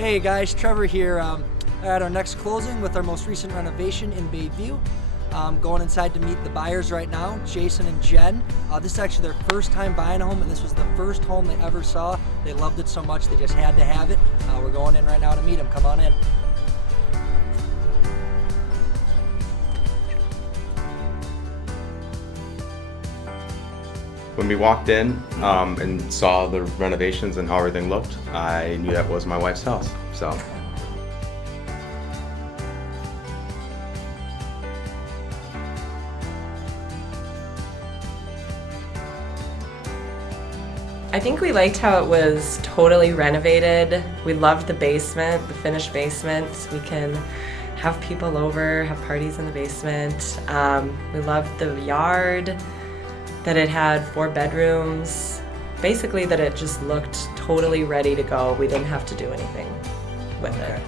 Hey guys, Trevor here. At our next closing with our most recent renovation in Bayview. Going inside to meet the buyers right now, Jason and Jen. This is actually their first time buying a home, and this was the first home they ever saw. They loved it so much they just had to have it. We're going in right now to meet them. Come on in. When we walked in and saw the renovations and how everything looked, I knew that was my wife's house. So. I think we liked how it was totally renovated. We loved the basement, the finished basement. We can have people over, have parties in the basement. We loved the yard, that it had 4 bedrooms. Basically that it just looked totally ready to go. We didn't have to do anything with it.